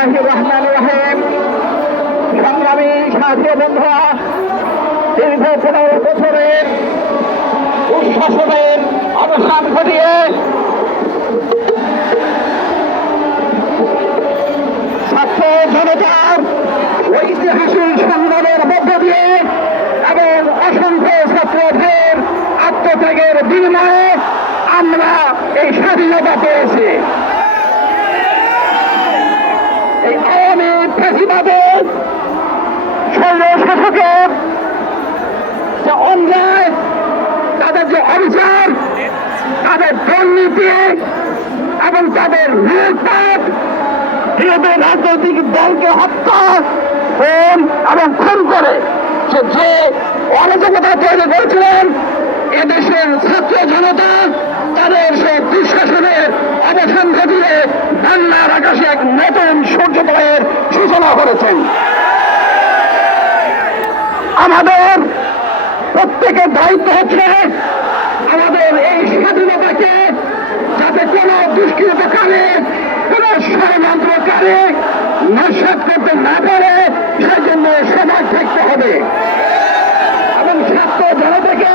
রহমান রহেম। সংগ্রামী সাথী বন্ধুরা দীর্ঘ পনেরো বছরের দুঃশাসনের অবসান ঘটিয়ে ফেসিবাদের শৈল শাসকের যে অন্যায়, তাদের যে অবিচার, তাদের দুর্নীতি এবং তাদের লুটপাট, বিরোধী রাজনৈতিক দলকে হত্যা, খুন এবং খুন করে যে অরাজকতা তৈরি করেছিলেন, এদেশের ছাত্র জনতা, তাদের সেই দুঃশাসনের অবসান ঘটিয়ে বাংলার আকাশে এক নতুন সূর্যোদয়ের সূচনা করেছেন। আমাদের প্রত্যেকের দায়িত্ব হচ্ছে আমাদের এই স্বাধীনতাকে যাতে কোনো দুষ্কৃতকারী কোন ষড়যন্ত্রকারী নস্বাত করতে না পারে, সেই জন্য সজাগ থাকতে হবে। এবং ছাত্র জনতাকে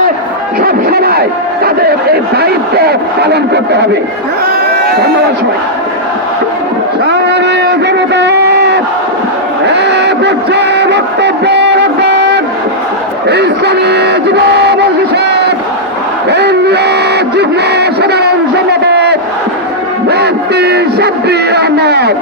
সবসময় তাদের এই দায়িত্ব পালন করতে হবে। উচ্চ বক্তব্য রাখবেন ইসলামী যুব পরিষদ যুগ্ম সাধারণ সম্পাদক মুফতি শব্বির আহমদ।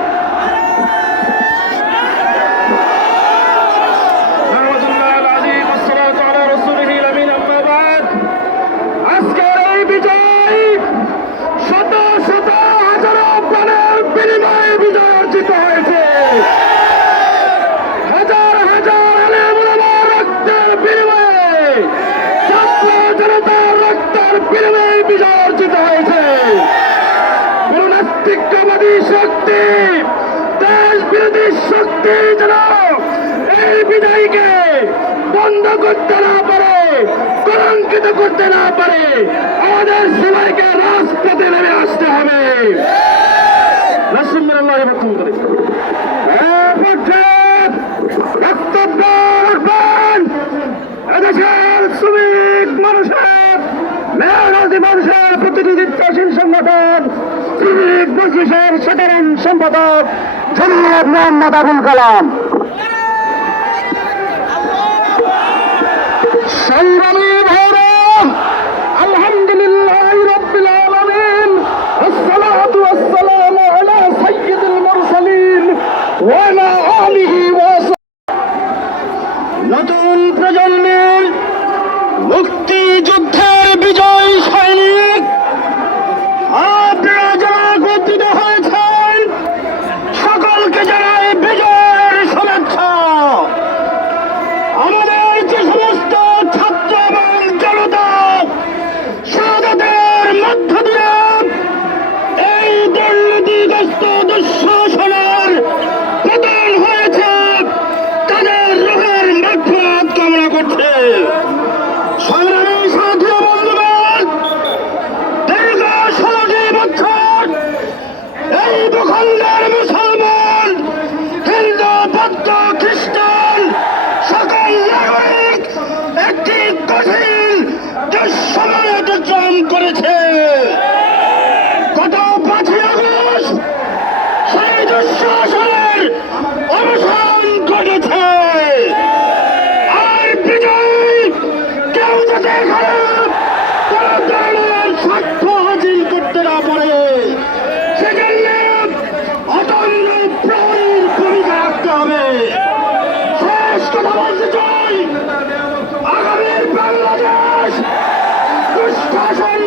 আল্লাহর প্রেমের বিজয় অর্জিত হয়েছে। কোন নাস্তিকবাদী শক্তি দেশ বিরোধী শক্তি যেন এই বিজয়কে বন্ধ করতে না পারে কলঙ্কিত করতে না পারে আমাদের সবাইকে রাজপথে নেমে আসতে হবে। রসুল্লাহ হ্যাঁ, বক্তব্য। মেয়রাজি মানুষের প্রতিনিধিত্বশীল সংগঠন তিরিশ পঁচিশের সাধারণ সম্পাদক জমিয়ত মোহাম্মদ আবুল কালাম সংগ্রামী ভাইরা আলহামদুলিল্লাহ রব্বিল আলামিন আসসালাতু ওয়াসসালামু আলা সাইয়্যিদিল মুরসালিন ওয়া আলা আলিহি ওয়া নতুন প্রজন্মের মুক্তি দুর্নীতিগ্রস্ত বাংলাদেশ দুঃশাসন